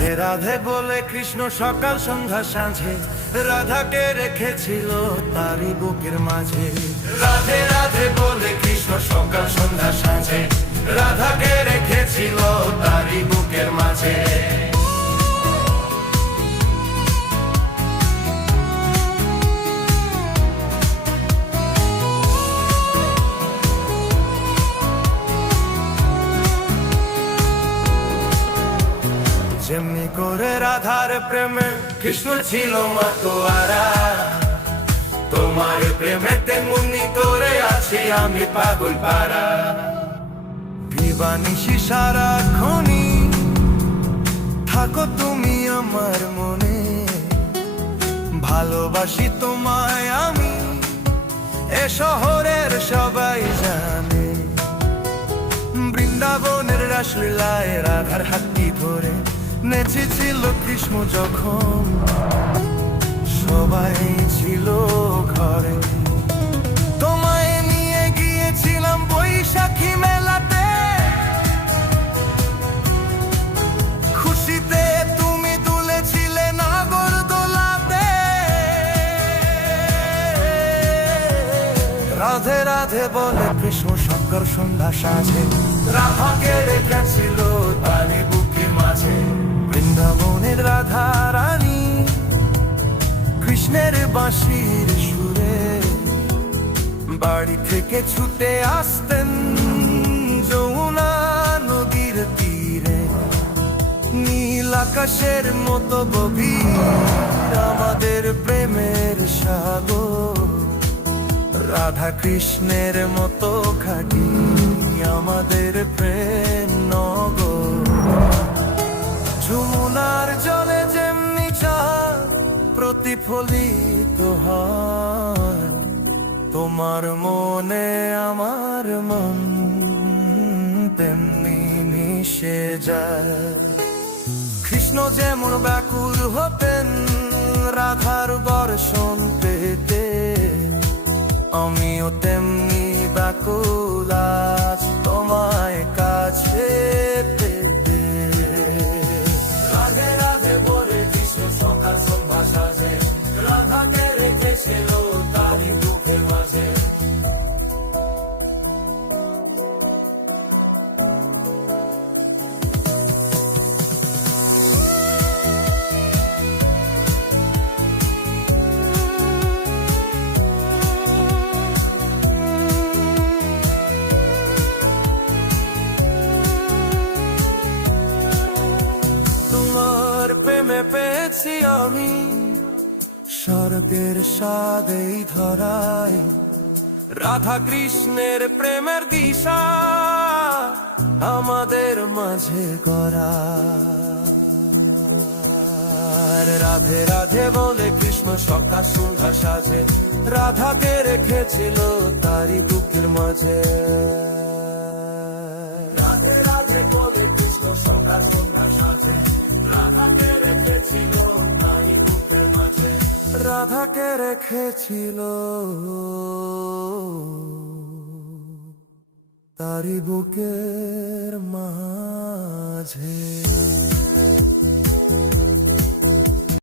রাধে রাধে বলে কৃষ্ণ সকাল সন্ধ্যা সাঁঝে রাধাকে রেখেছিল তারই বুকের মাঝে। রাধে রাধে বলে কৃষ্ণ সকাল সন্ধ্যা সাঁঝে রাধাকে রেখেছিল তারই বুকের মাঝে। যেমনি করে রাধার প্রেমে কৃষ্ণ ছিল মাতোয়ারা, তোমার প্রেমে তেমনি করে আছি আমি পাগল পারা। দিবানিশি সারাক্ষণই থাকো তুমি আমার মনে, ভালোবাসি তোমায় আমি এ শহরের সবাই জানে। বৃন্দাবনের রাসলীলায় রাধার হাতটি ধরে নেচেছিল কৃষ্ণ যখন সবাই ছিল ঘরে। তোমায় নিয়ে গিয়েছিলাম বৈশাখী মেলাতে, খুশিতে তুমি দুলেছিলে নাগরদোলাতে। রাধে রাধে বলে কৃষ্ণ সকাল সন্ধ্যা সাঁঝে রাধাকে রেখেছিল তারই বুকের মাঝে। বৃন্দাবনের রাধা রানী কৃষ্ণের বাঁশির সুরে বাড়ি থেকে ছুটে আসতেন যমুনা নদীর তীরে। নীল আকাশের মতো গভীর আমাদের প্রেমের সাগর, রাধা কৃষ্ণের মতো খাঁটি আমাদের প্রেম নগর। যমুনার জলে যেমনি চাঁদ প্রতিফলিত হয়, তোমার মনে আমার মন তেমনি মিশে যায়। কৃষ্ণ যেমন ব্যাকুল হতেন রাধার দর্শন পেতে, আমিও তেমনি ব্যাকুল আজ তোমায় কাছে পেতে। রাধে রাধে বলে কৃষ্ণ সকাল সন্ধ্যা সাঁঝে রাধাকে রেখেছিল তারই বুকের মাঝে। পেয়েছি আমি স্বর্গের স্বাদ এই ধরায়, রাধা কৃষ্ণের প্রেমের দিশা আমাদের মাঝে গড়া। রাধে রাধে বলে কৃষ্ণ সকাল সন্ধ্যা সাঁঝে রাধাকে রেখেছিল তারই বুকের মাঝে। রাধে রাধে বলে কৃষ্ণ সকাল সন্ধ্যা সাঁঝে রাধাকে রেখেছিল তারই বুকের মাঝে। রাধাকে রেখেছিল তারই বুকের মাঝে।